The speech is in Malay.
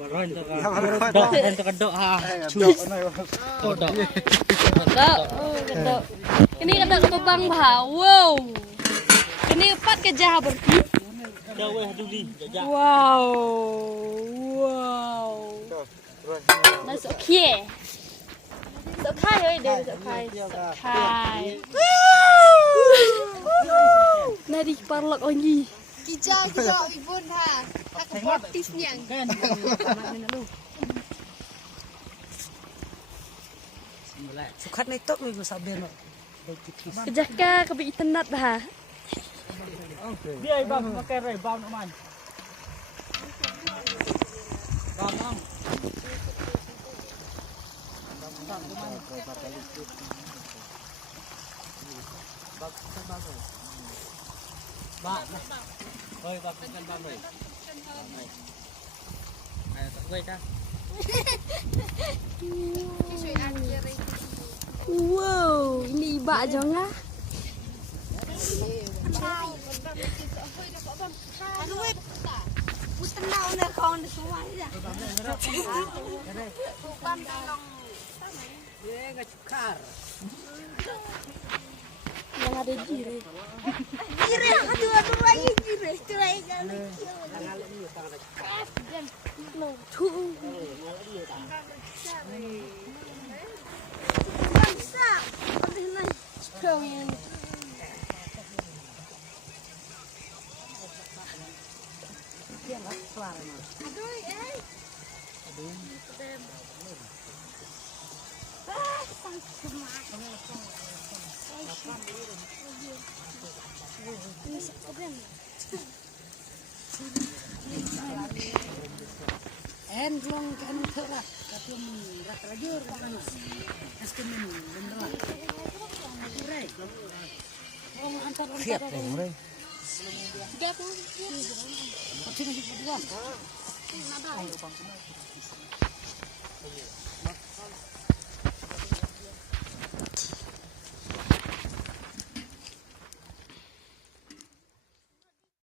Kedok ha. Kedok. Ini kedok kebang bah. Wow. Ini 4 kejah berarti. Wow. Wow. Nó sợ khie. Sợ khai ơi, đây sợ khai. Sợ khai. Này đi parlok onyi. Kijau ibun ha. Aku portis niang. Sukat na ito, may sabi no. Kejah ka kebi internet bah. Dia bang pakai ray bang aman. Bang. Bang. Ơi bang kan bang rồi. Ai tak quay ta. Wow, ini ibak jong ah. Yang ada jire. Jire, aduh lagi jire. Cerai kan. En long kan terak, tapi rak rajur kan. Eskem bendelah. Ray. Oh antar siap ray. Sudah pun. Sini berdua.